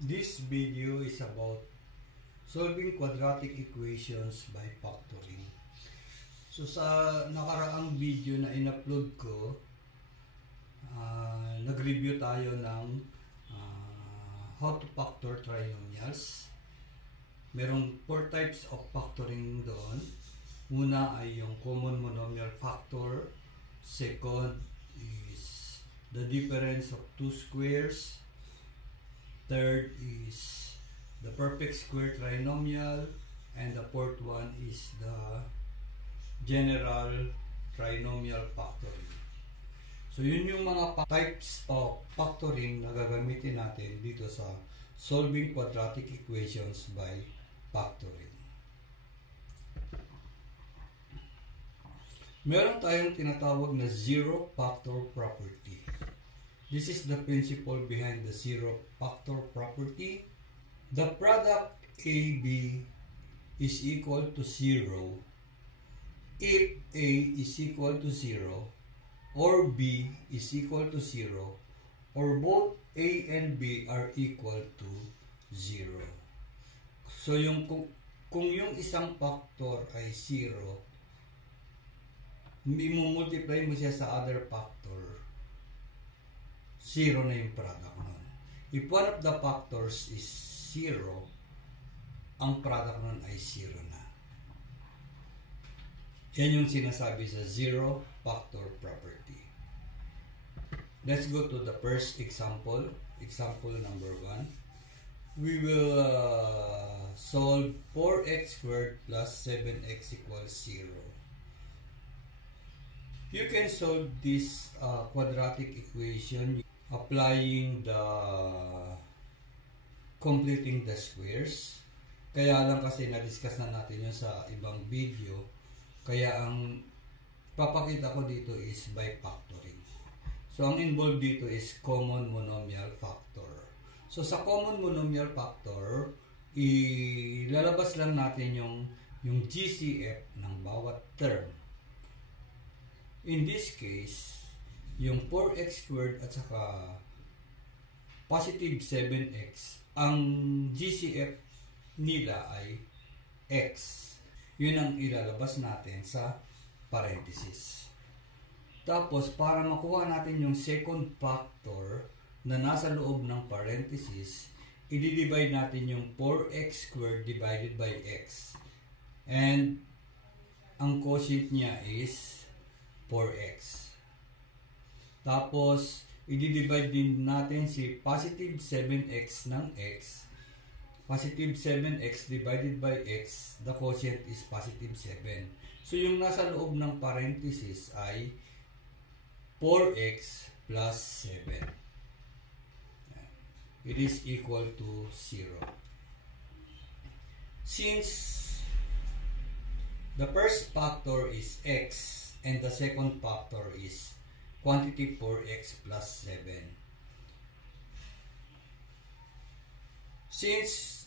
This video is about solving quadratic equations by factoring. So sa nakaraang video na in-upload ko, nag-review tayo ng how to factor trinomials. Merong 4 types of factoring doon. Una ay yung common monomial factor. Second is the difference of two squares. Third is the perfect square trinomial. And the fourth one is the general trinomial factoring. So yun yung mga types of factoring na gagamitin natin dito sa solving quadratic equations by factoring. Meron tayong tinatawag na zero factor property. This is the principle behind the zero factor property. The product AB is equal to 0 if A is equal to 0 or B is equal to 0 or both A and B are equal to 0. So kung yung isang factor ay 0, i-multiply mo siya sa other factor, 0 na yung product nun. If one of the factors is 0, ang product nun ay 0 na. Yan yung sinasabi sa zero factor property. Let's go to the first example. Example number 1. We will solve 4x squared plus 7x equals 0. You can solve this quadratic equation applying the completing the squares. Kaya lang kasi na-discuss na natin yun sa ibang video. Kaya ang papakita ko dito is by factoring. So ang involved dito is common monomial factor. So sa common monomial factor, ilalabas lang natin yung GCF ng bawat term. In this case, yung 4x squared at saka positive 7x, ang GCF nila ay x. Yun ang ilalabas natin sa parenthesis. Tapos, para makuha natin yung second factor na nasa loob ng parenthesis, i-divide natin yung 4x squared divided by x. And, ang quotient niya is 4x. Tapos, i-divide din natin si positive 7x ng x. Positive 7x divided by x, the quotient is positive 7. So, yung nasa loob ng parenthesis ay 4x plus 7. It is equal to 0. Since the first factor is x and the second factor is quantity 4x plus 7. Since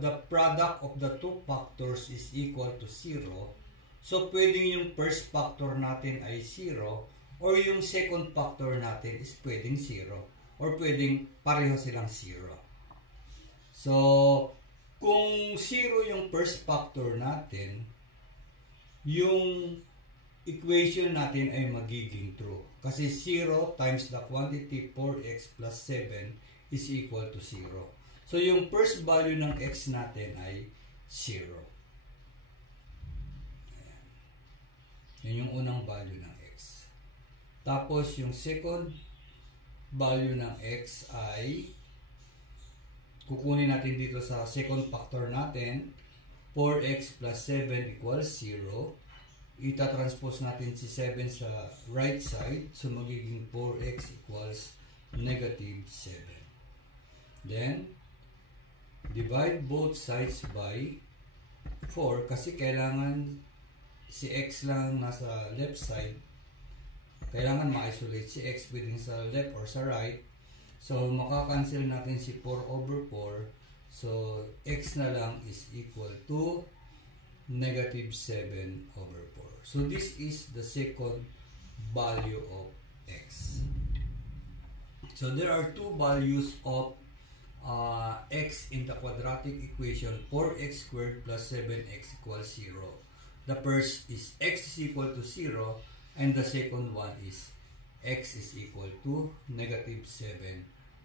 the product of the two factors is equal to 0, so pwedeng yung first factor natin ay 0 or yung second factor natin is pwedeng 0 or pwedeng pareho silang 0. So, kung 0 yung first factor natin, yung equation natin ay magiging true. Kasi 0 times the quantity 4x plus 7 is equal to 0. So, yung first value ng x natin ay 0. Ayan. Yan yung unang value ng x. Tapos, yung second value ng x ay kukunin natin dito sa second factor natin. 4x plus 7 equals 0. Ita-transpose natin si 7 sa right side. So, magiging 4x equals negative 7. Then, divide both sides by 4 kasi kailangan si x lang nasa left side. Kailangan ma-isolate si x pwedeng sa left or sa right. So, makakancel natin si 4 over 4. So, x na lang is equal to negative 7 over 4. So, this is the second value of x. So, there are two values of x in the quadratic equation 4x squared plus 7x equals 0. The first is x is equal to 0 and the second one is x is equal to negative 7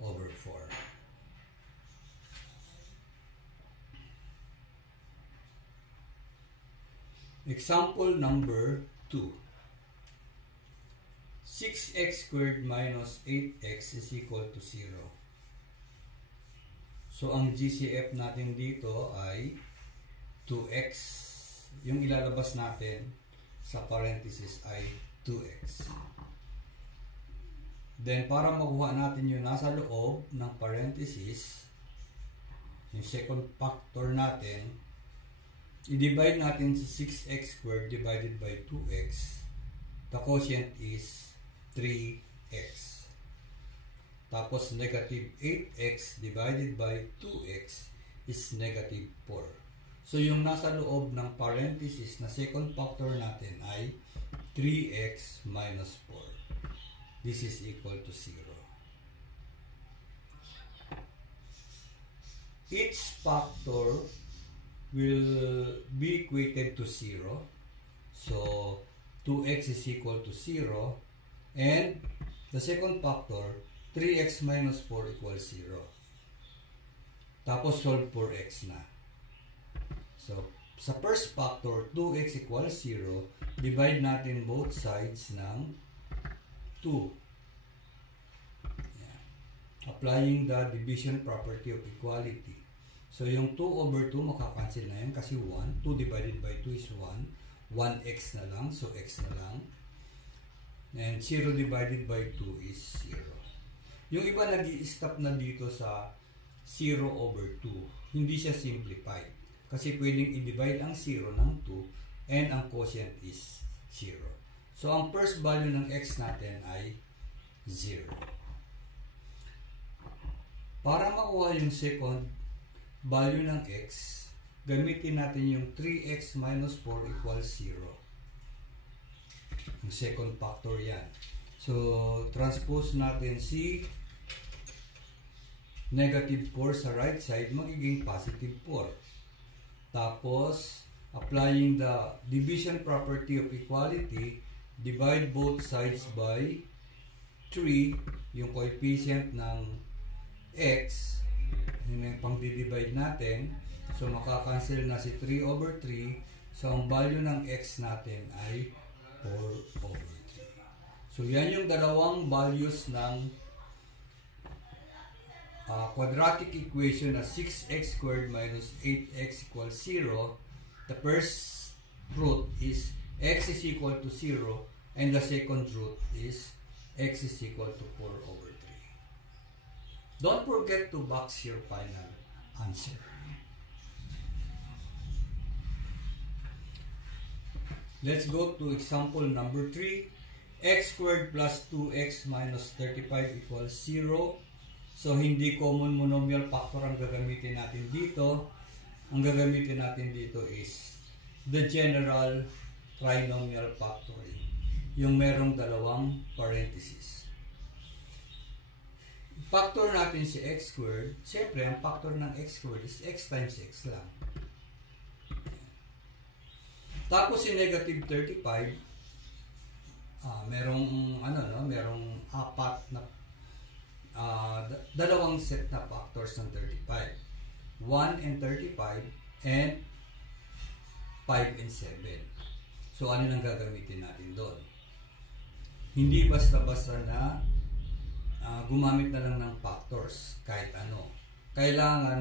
over 4. Example number 2. 6x squared minus 8x is equal to 0. So, ang GCF natin dito ay 2x. Yung ilalabas natin sa parenthesis ay 2x. Then, para makuha natin yung nasa loob ng parenthesis, yung second factor natin, i-divide natin sa 6x squared divided by 2x. The quotient is 3x. Tapos, negative 8x divided by 2x is negative 4. So, yung nasa loob ng parenthesis na second factor natin ay 3x minus 4. This is equal to 0. Each factor will be equated to 0. So, 2x is equal to 0. And the second factor, 3x minus 4 equals 0. Tapos solve for x na. So, sa first factor, 2x equals 0. Divide natin both sides ng 2. Yan. Applying the division property of equality. So, yung 2 over 2 makakancel na yan kasi 1. 2 divided by 2 is 1. 1x na lang. So, x na lang. And 0 divided by 2 is 0. Yung iba nag-i-stop na dito sa 0 over 2. Hindi siya simplified. Kasi pwedeng i-divide ang 0 ng 2 and ang quotient is 0. So, ang first value ng x natin ay 0. Para makuha yung second value ng x, gamitin natin yung 3x minus 4 equals 0. Yung second factor yan. So, transpose natin si negative 4 sa right side, magiging positive 4. Tapos, applying the division property of equality, divide both sides by 3, yung coefficient ng x, yun yung pang-divide natin. So, makakancel na si 3 over 3. So, ang value ng x natin ay 4 over 3. So, yan yung dalawang values ng quadratic equation na 6x squared minus 8x equals 0. The first root is x is equal to 0 and the second root is x is equal to 4 over 3. Don't forget to box your final answer. Let's go to example number 3. X squared plus 2x minus 35 equals 0. So, hindi common monomial factor ang gagamitin natin dito. Ang gagamitin natin dito is the general trinomial factoring. Yung merong dalawang parenthesis. Factor natin si x squared. Siyempre, ang factor ng x squared is x times x lang. Tapos si negative 35, merong apat na dalawang set na factors ng 35. 1 and 35 and 5 and 7. So, ano nang gagamitin natin doon? Hindi basta-basta na gumamit na lang ng factors kahit ano. Kailangan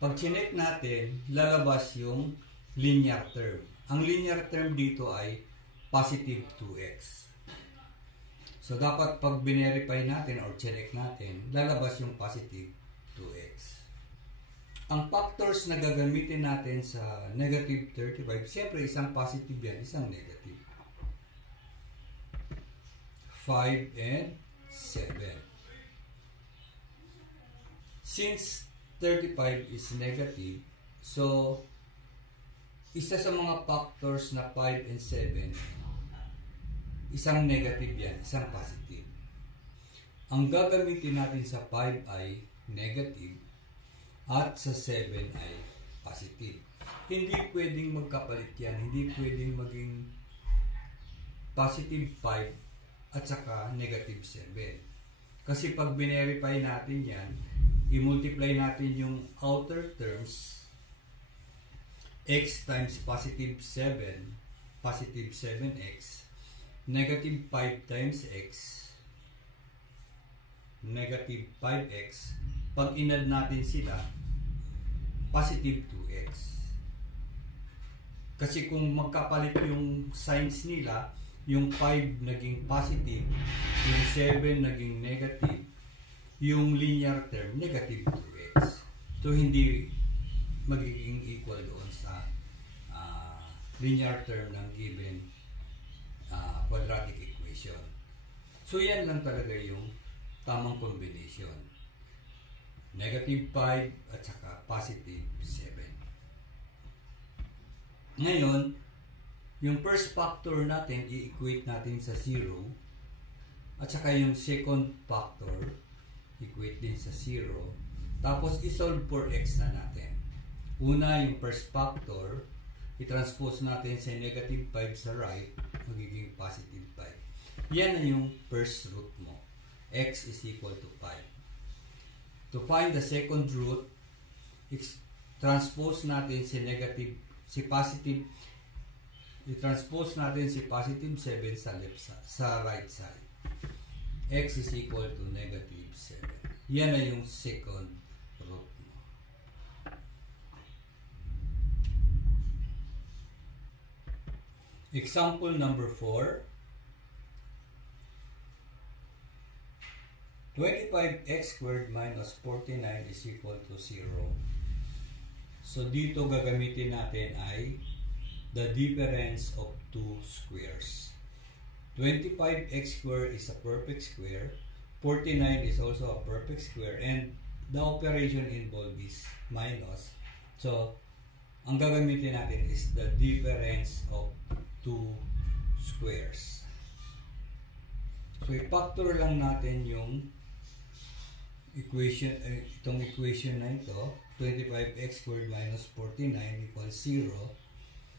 pag chinek natin, lalabas yung linear term. Ang linear term dito ay positive 2x. So, dapat pag binerify natin or check natin, lalabas yung positive 2x. Ang factors na gagamitin natin sa negative 35, siyempre isang positive yan, isang negative. 5 and 7. Since 35 is negative, so isa sa mga factors na 5 and 7, isang negative yan, isang positive. Ang gagamitin natin sa 5 ay negative, at sa 7 ay positive. Hindi pwedeng magkapalit yan. Hindi pwedeng maging positive 5 at saka negative 7. Kasi pag binerify natin yan, i-multiply natin yung outer terms, x times positive 7x, negative 5 times x, negative 5x, pag inad natin sila, positive 2x. Kasi kung magkapalit yung signs nila, yung 5 naging positive, yung 7 naging negative, yung linear term, negative 2x. So, hindi magiging equal doon sa linear term ng given quadratic equation. So, yan lang talaga yung tamang combination. Negative 5 at saka positive 7. Ngayon, yung first factor natin, i-equate natin sa 0. At saka yung second factor, equate din sa 0. Tapos, isolve for x na natin. Una, yung first factor, i-transpose natin sa negative 5 sa right, magiging positive 5. Yan na yung first root mo. X is equal to 5. To find the second root, transpose natin si negative, si positive, i-transpose natin si positive 7 sa left side, sa right side. X is equal to negative 7. Yan na yung second root mo. Example number 4. 25x squared minus 49 is equal to 0. So, dito gagamitin natin ay the difference of two squares. 25x squared is a perfect square. 49 is also a perfect square. And the operation involved is minus. So, ang gagamitin natin is the difference of two squares. So, i-factor lang natin yung equation, itong equation na ito, 25x squared minus 49 equals 0.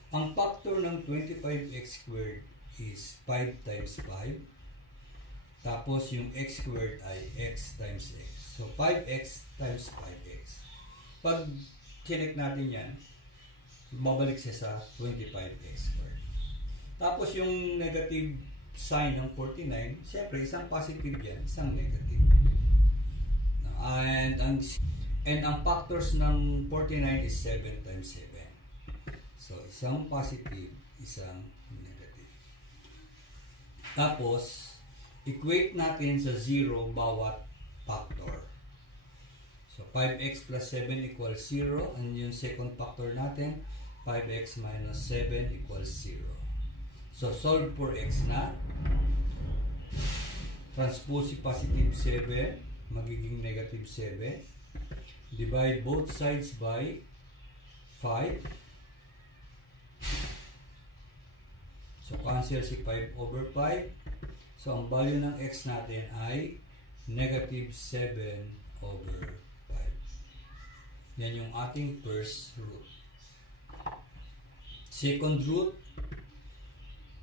Ang factor ng 25x squared is 5 times 5. Tapos yung x squared ay x times x. So 5x times 5x. Pag chinek natin yan, babalik siya sa 25x squared. Tapos yung negative sign ng 49, siyempre isang positive yan, isang negative. And ang factors ng 49 is 7 times 7. So, isang positive, isang negative. Tapos, equate natin sa 0 bawat factor. So, 5x plus 7 equals 0. And yung second factor natin, 5x minus 7 equals 0. So, solve for x na. Transpose si positive 7. Magiging negative 7. Divide both sides by 5. So, cancel si 5 over 5. So, ang value ng x natin ay negative 7 over 5. Yan yung ating first root. Second root,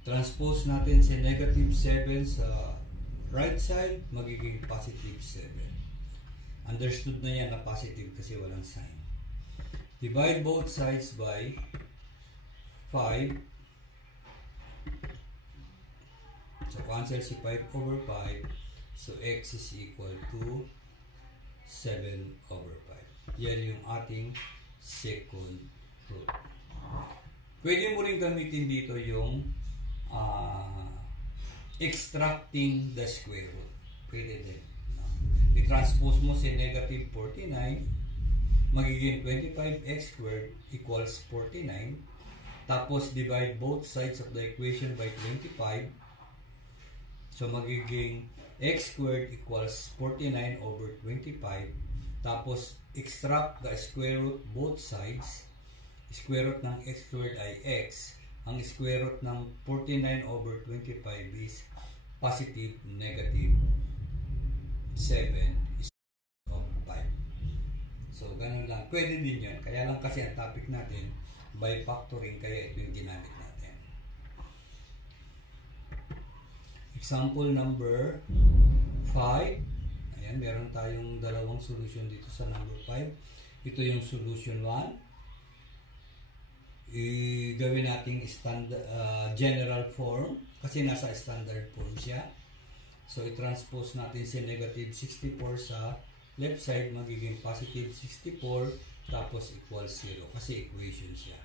transpose natin si negative 7 sa right side, magiging positive 7. Understood na yan na positive kasi walang sign. Divide both sides by 5. So, cancel si 5 over 5. So, x is equal to 7 over 5. Yan yung ating second root. Pwede mo rin gamitin dito yung extracting the square root. Pwede din. No? I-transpose mo si negative 49, magiging 25x squared equals 49. Tapos, divide both sides of the equation by 25. So, magiging x squared equals 49 over 25. Tapos, extract the square root both sides. Square root ng x squared ay x. Ang square root ng 49 over 25 is positive, negative 7 is of 5. pwede din yun. Kaya lang kasi ang topic natin, by factoring, kaya ito yung ginamit natin. Example number 5. Ayan, meron tayong dalawang solution dito sa number 5. Ito yung solution 1. Gawin nating standard, general form kasi nasa standard form siya. So, i-transpose natin si negative 64 sa left side, magiging positive 64 tapos equals 0 kasi equation siya.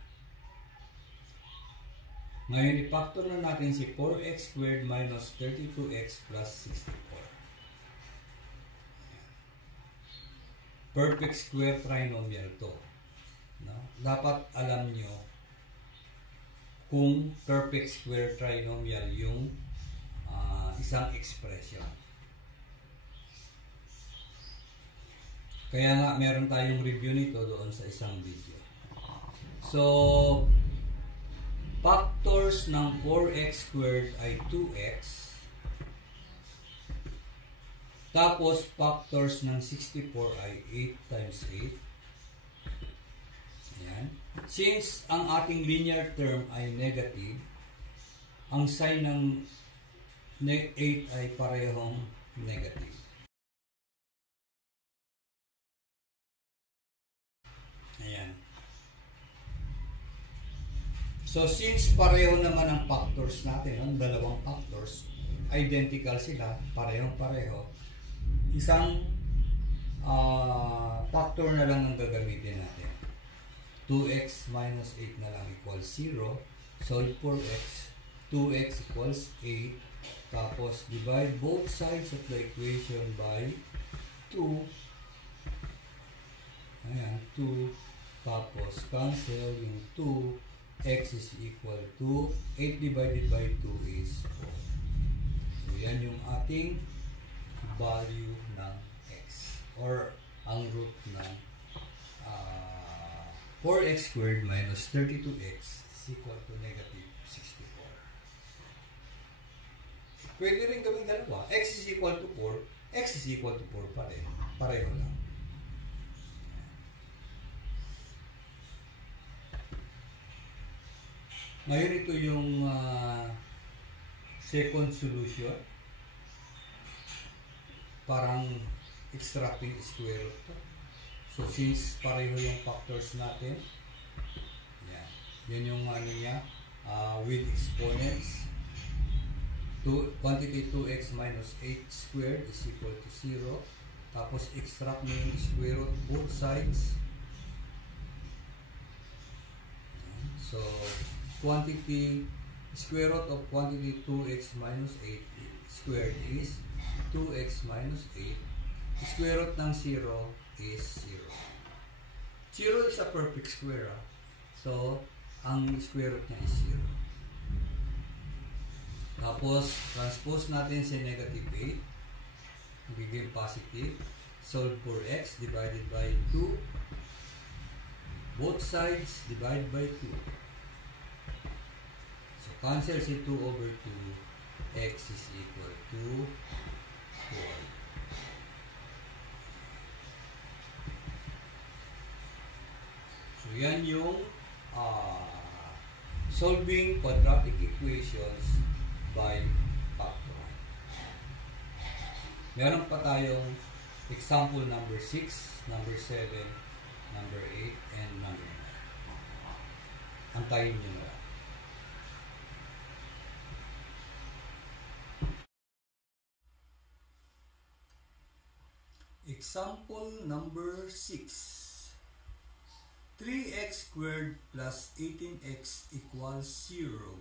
Ngayon, i-factor na natin si 4x squared minus 32x plus 64. Perfect square trinomial to. No? Dapat alam nyo kung perfect square trinomial yung isang expression. Kaya nga, meron tayong review nito doon sa isang video. So, factors ng 4x squared ay 2x. Tapos, factors ng 64 ay 8 times 8. Ayan. Since ang ating linear term ay negative, ang sign ng 8 ay parehong negative. Ayan. So, since pareho naman ang factors natin, ang dalawang factors, identical sila, parehong-pareho, isang factor na lang ang gagamitin natin. 2x minus 8 na lang equals 0. Solve for x. 2x equals 8. Tapos, divide both sides of the equation by 2. Ayan, 2. Tapos, cancel yung 2. X is equal to 8 divided by 2 is 4. So, yan yung ating value ng x. Or, ang root ng 4x squared minus 32x is equal to negative 64. Pwede rin gawin dalawa. X is equal to 4. X is equal to 4 pa rin. Pareho lang. Ngayon ito yung second solution. Parang extracting square root to. So since pareho yung factors natin, yan. Yun yung ano niya, with exponents. Quantity 2x minus 8 squared is equal to 0. Tapos extract mo yung square root both sides. So, square root of quantity 2x minus 8 squared is 2x minus 8. Square root ng 0 is 0. 0 is a perfect square. So, ang square root niya is 0. Tapos, transpose natin si negative 8. Magiging positive. Solve for x divided by 2. Both sides divide by 2. So, cancel si 2 over 2. X is equal to 4. So, yan yung solving quadratic equations by factor. Meron pa tayong example number 6, number 7, number 8, and number 9. Antayin nyo na lang. Example number 6. 3x squared plus 18x equals 0.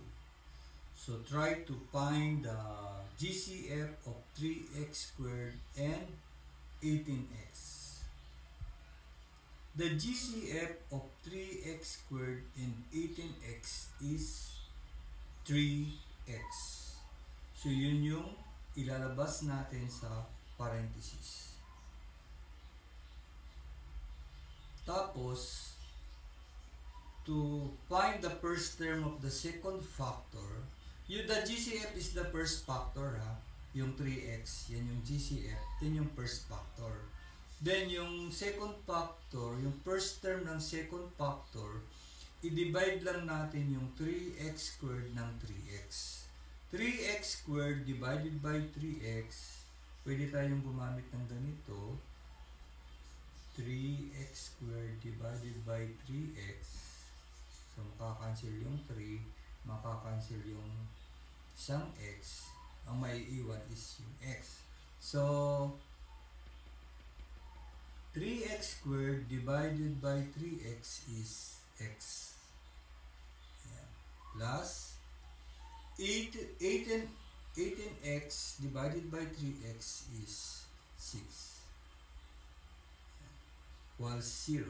So try to find the GCF of 3x squared and 18x. The GCF of 3x squared and 18x is 3x. So yun yung ilalabas natin sa parenthesis. Tapos, to find the first term of the second factor, the GCF is the first factor, ha? Yung 3x, yan yung GCF, yan yung first factor. Then, yung second factor, yung first term ng second factor, i-divide lang natin yung 3x squared ng 3x. 3x squared divided by 3x, pwede tayong gumamit ng ganito. 3x squared divided by 3x. So, makakancel yung 3, makakancel yung isang x. Ang maiiwan is yung x. So, 3x squared divided by 3x is x. Ayan. Plus 18x divided by 3x is 6. While 0.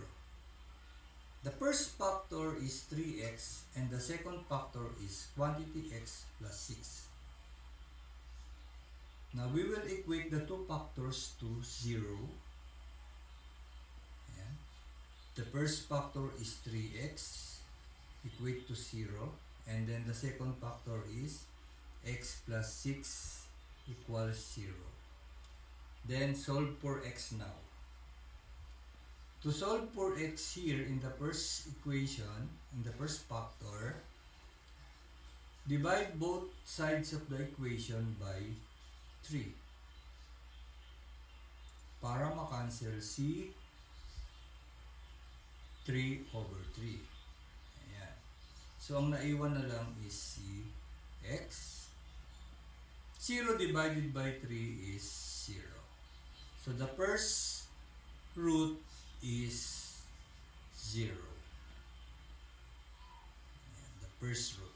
The first factor is 3x and the second factor is quantity x plus 6. Now we will equate the two factors to 0. The first factor is 3x, equate to 0, and then the second factor is x plus 6 equals 0. Then solve for x now. To solve for x here in the first equation, in the first factor, divide both sides of the equation by 3 para makancel si 3 over 3. Ayan. So, ang naiwan na lang is si x. 0 divided by 3 is 0. So, the first root is 0. Ayan, the first root.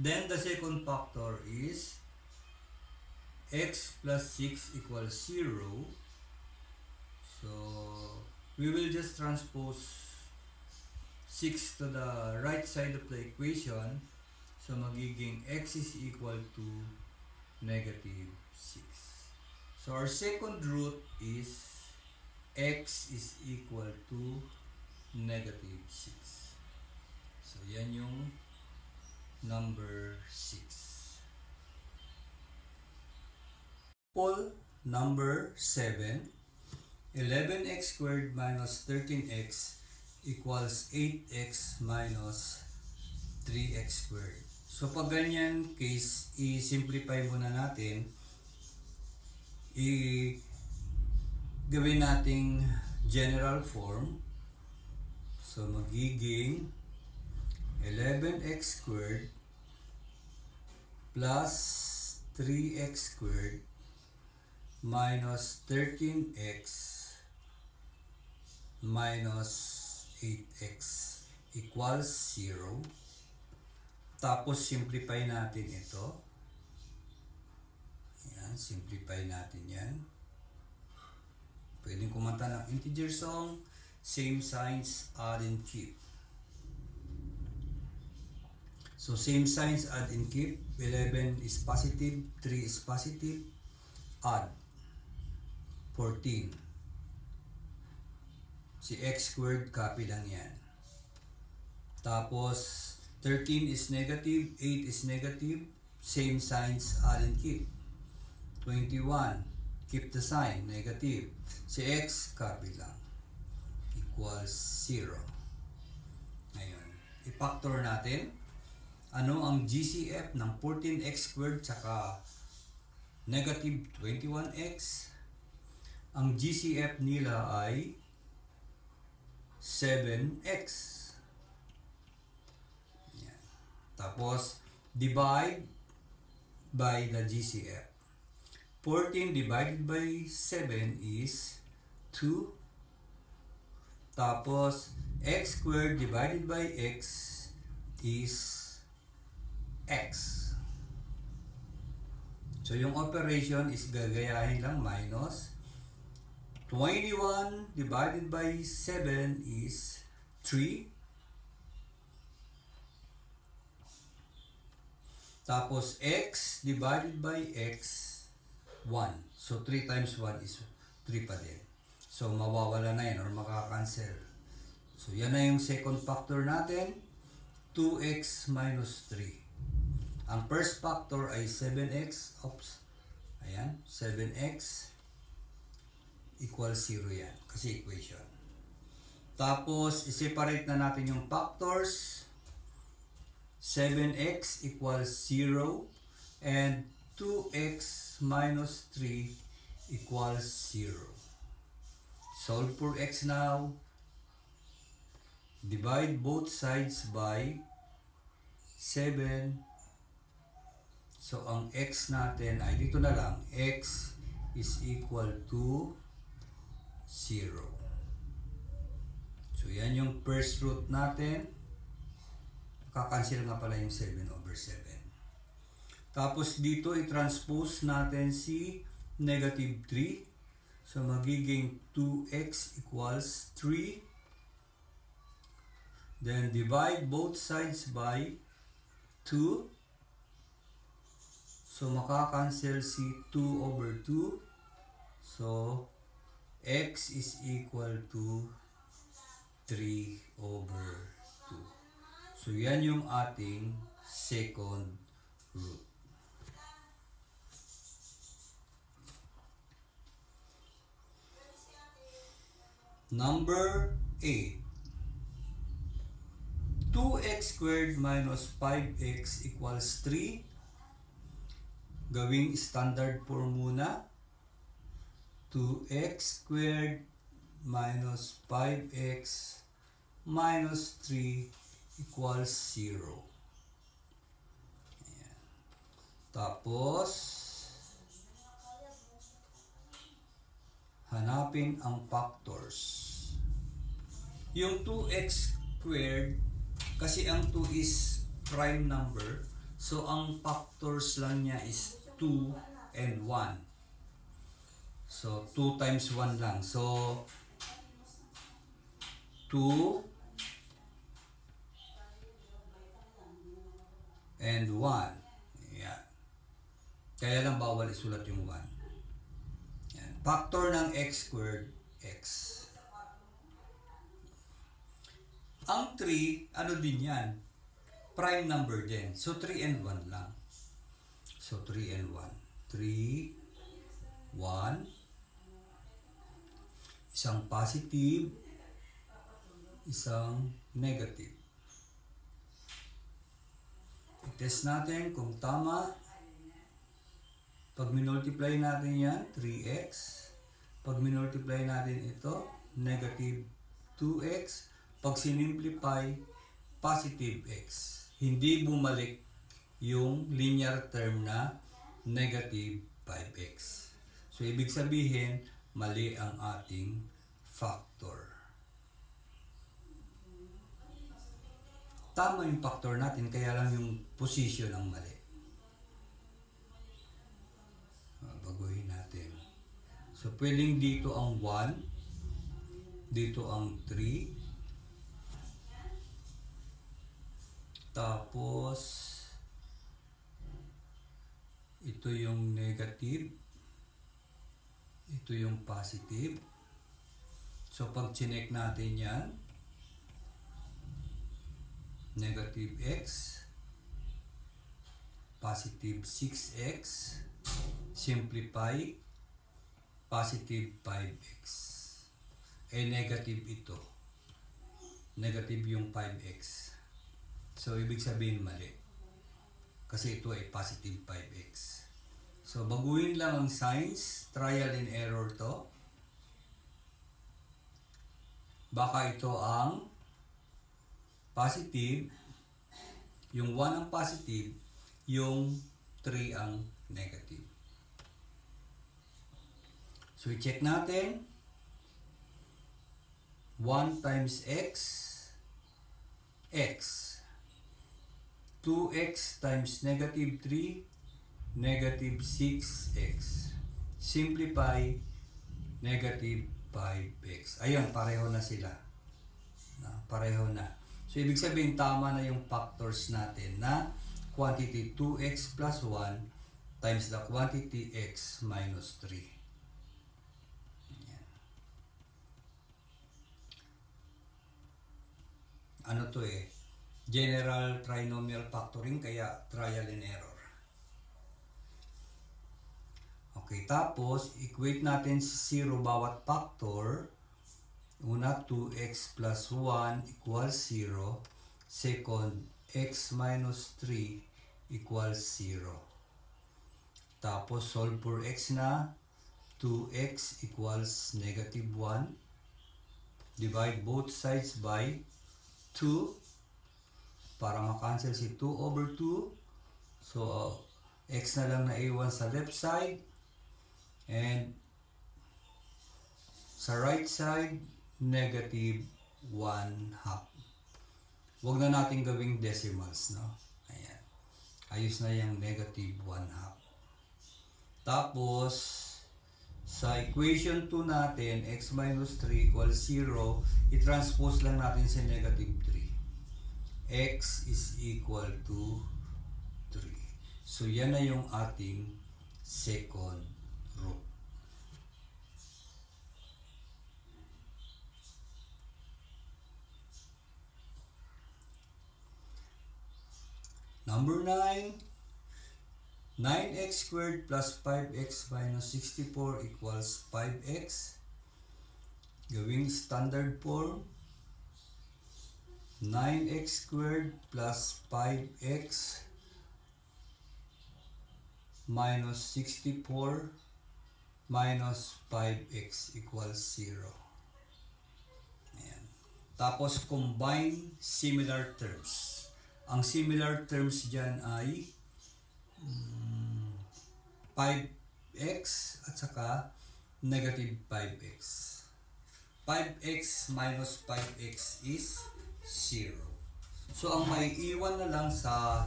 Then, the second factor is x plus 6 equals 0. So, we will just transpose 6 to the right side of the equation. So, magiging x is equal to negative 6. So, our second root is x is equal to negative 6. So, yan yung number 6. Example number 7. 11x squared minus 13x equals 8x minus 3x squared. So, pag ganyan case, i-simplify muna natin. Gawin nating general form. So, magiging 11x squared plus 3x squared minus 13x minus 8x equals 0. Tapos, simplify natin ito. Ayan, simplify natin yan. Pwedeng kumanta ng integer song, same signs, add and keep. So, same signs, add and keep. 11 is positive, 3 is positive, add 14. Si x squared, copy lang yan. Tapos, 13 is negative, 8 is negative, same signs, add and keep. 21, keep the sign, negative. Si x, copy lang. Equals 0. Ngayon, i-factor natin. Ano ang GCF ng 14x squared tsaka negative 21x? Ang GCF nila ay 7x. Yan. Tapos, divide by the GCF. 14 divided by 7 is 2. Tapos, x squared divided by x is x. So, yung operation is gagayahin lang minus 21 divided by 7 is 3. Tapos, x divided by x, 1. So, 3 times 1 is 3 pa din. So, mawawala na yan or makakancel. So, yan na yung second factor natin. 2x minus 3. Ang first factor ay 7x. Oops. Ayan, 7x equals 0 yan. Kasi equation. Tapos, i-separate na natin yung factors. 7x equals 0 and 2x minus 3 equals 0. Solve for x now. Divide both sides by 7. So, ang x natin ay dito na lang. X is equal to 0. So, yan yung first root natin. Kakancel nga pala yung 7/7. Tapos, dito i-transpose natin si negative 3. So, magiging 2x equals 3. Then, divide both sides by 2. So, makakancel si 2/2. So, x is equal to 3/2. So, yan yung ating second root. Number 8. 2x squared minus 5x equals 3. Gawing standard form muna. 2x squared minus 5x minus 3 equals 0. Ayan. Tapos, hanapin ang factors. Yung 2x squared, kasi ang 2 is prime number, so ang factors lang niya is 2 and 1. So, 2 times 1 lang. So, 2 and 1. Ayan. Kaya lang bawal isulat yung 1. Ayan. Factor ng x squared, x. Ang 3, ano din yan? Prime number din. So, 3 and 1 lang. So, 3 and 1. 3, 1. Isang positive, isang negative. I-test natin kung tama. Pag minultiply natin yan, 3x. Pag minultiply natin ito, negative 2x. Pag sinimplify, positive x. Hindi bumalik yung linear term na negative 5x. So, ibig sabihin, mali ang ating factor. Tama yung factor natin, kaya lang yung position ang mali. Baguhin natin. So, pwedeng dito ang 1, dito ang 3, tapos, ito yung negative, ito yung positive. So, pag chinek natin yan, negative x, positive 6x, simplify, positive 5x. Negative ito. Negative yung 5x. So, ibig sabihin mali. Kasi ito ay positive 5x. So, baguhin lang ang signs. Trial and error to. Baka ito ang positive. Yung 1 ang positive. Yung 3 ang negative. So, i-check natin. 1 times x, x. 2x times negative 3, negative 6x. Simplify, negative 5x. Ayun, pareho na sila. Pareho na. So, ibig sabihin, tama na yung factors natin na quantity 2x plus 1 times the quantity x minus 3. Ayan. Ano to eh? General trinomial factoring, kaya trial and error. Okay, tapos equate natin sa 0 bawat factor. Una, 2x plus 1 equals 0. Second, x minus 3 equals 0. Tapos solve for x na. 2x equals negative 1. Divide both sides by 2 para makancel si 2 over 2. So, x na lang na iwan sa left side. And sa right side, negative 1/2. Huwag na natin gawing decimals, no? Ayan. Ayos na yung negative 1/2. Tapos, sa equation 2 natin, x minus 3 equals 0, i-transpose lang natin sa negative 3. X is equal to 3. So, yan na yung ating second root. Number 9, 9x squared plus 5x minus 64 equals 5x. Gawing standard form, 9x squared plus 5x minus 64 minus 5x equals 0. Ayan. Tapos combine similar terms. Ang similar terms dyan ay 5x at saka negative 5x. 5x minus 5x is 0. So, ang may iwan na lang sa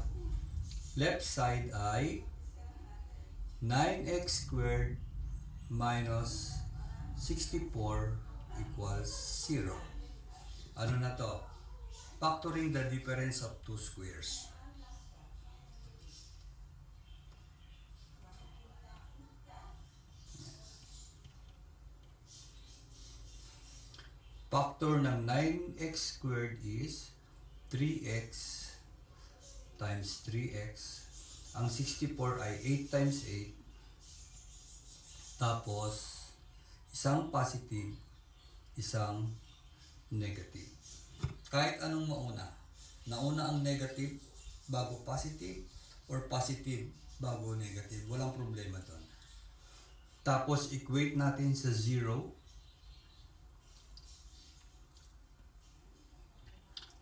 left side ay 9x squared minus 64 equals 0. Ano na to? Factoring the difference of two squares. Factor ng 9x squared is 3x times 3x. Ang 64 ay 8 times 8. Tapos, isang positive, isang negative. Kahit anong mauna. Nauna ang negative bago positive or positive bago negative. Walang problema doon. Tapos, equate natin sa 0.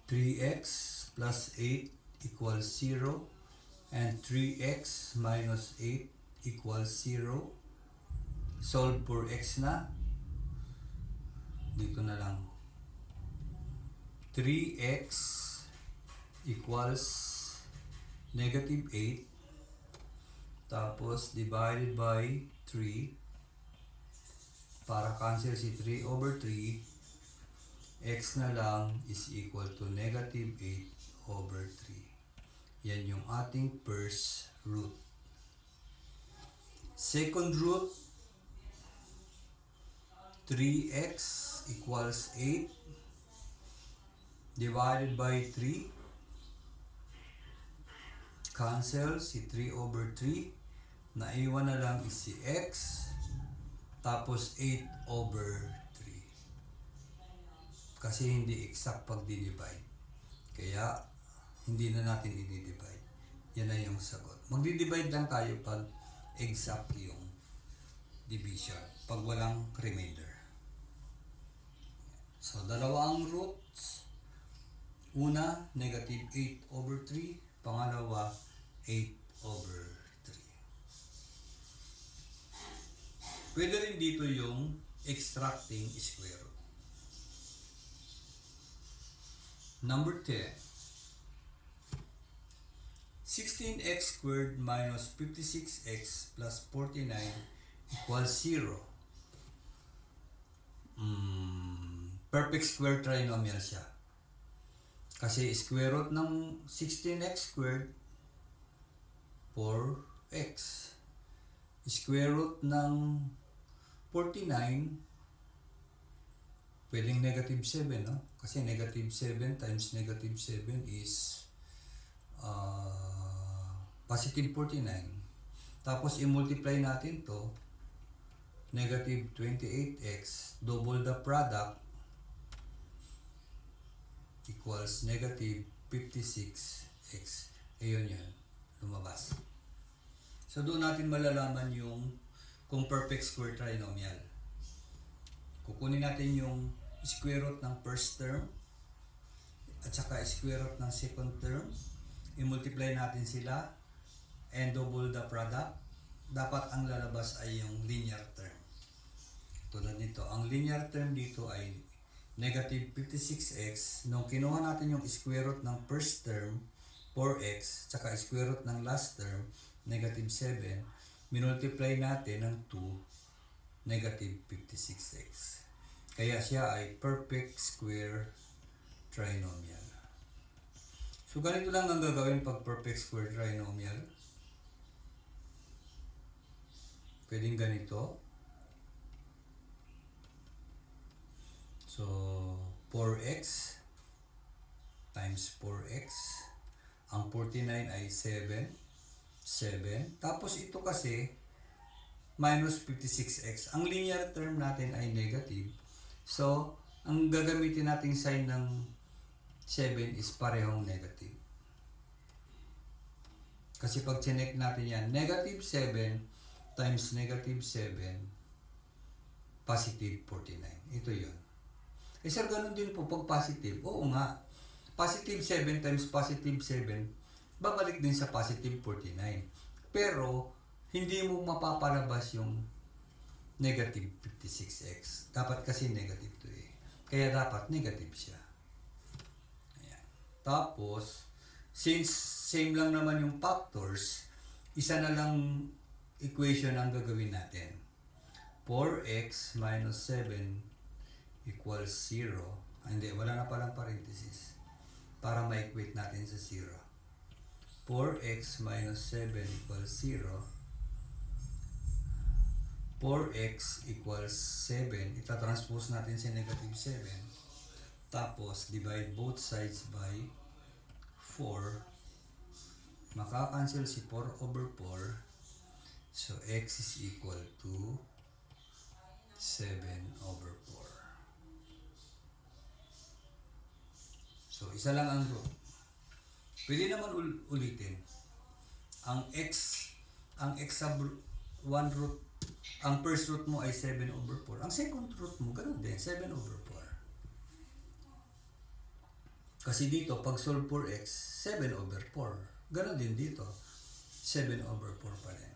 3x plus 8 equals 0 and 3x minus 8 equals 0. Solve for x na. Dito na lang. 3x equals negative 8. Tapos divided by 3. Para cancel si 3 over 3. X na lang is equal to negative 8 over 3. Yan yung ating first root. Second root, 3x equals 8 divided by 3. Cancel si 3 over 3. Naiwan na lang is si x. Tapos 8 over 3. Kasi hindi exact pag di-divide. Kaya hindi na natin i-divide. Yan na yung sagot. Magdi-divide lang tayo pag exact yung division. Pag walang remainder. So, dalawa ang roots. Una, negative 8 over 3. Pangalawa, 8 over 3. Pwede rin dito yung extracting square root. Number 10. 16x squared minus 56x plus 49 equals 0. Perfect square trinomial siya. Kasi square root ng 16x squared, 4x. Square root ng 49, pwedeng negative 7, no? Kasi negative 7 times negative 7 is positive 49. Tapos i-multiply natin to negative 28x, double the product, equals negative 56x. Ayun yun, lumabas. So doon natin malalaman yung kung perfect square trinomial. Kukunin natin yung square root ng first term at saka square root ng second term. I-multiply natin sila and double the product. Dapat ang lalabas ay yung linear term. Tulad nito, ang linear term dito ay negative 56x. Nung kinuha natin yung square root ng first term, 4x, tsaka square root ng last term, negative 7, minultiply natin ng 2, negative 56x. Kaya siya ay perfect square trinomial. So ganito lang ang gagawin pag perfect square trinomial. Pwedeng ganito. So 4x times 4x. Ang 49 ay 7. Tapos ito kasi minus 56x. Ang linear term natin ay negative. So, ang gagamitin nating sign ng 7 is parehong negative. Kasi pag chinek natin yan, negative 7 times negative 7, positive 49. Ito yun. Eh sir, ganun din po pag positive. Oo nga. Positive 7 times positive 7, babalik din sa positive 49. Pero, hindi mo mapapalabas yung negative 56x. Dapat kasi negative to eh. Kaya dapat negative siya. Ayan. Tapos, since same lang naman yung factors, isa na lang equation ang gagawin natin. 4x minus 7 equals 0. Hindi, wala na palang parenthesis. Para ma-equate natin sa 0. 4x minus 7 equals 0. 4x equals 7. Itatranspose natin sa negative 7. Tapos, divide both sides by 4. Makakancel si 4 over 4. So, x is equal to 7 over 4. So, isa lang ang root. Pwede naman ulitin. Ang x sa 1 root, ang first root mo ay 7 over 4. Ang second root mo, ganun din, 7 over 4. Kasi dito, pag solve for x, 7 over 4. Ganun din dito, 7 over 4 pa rin.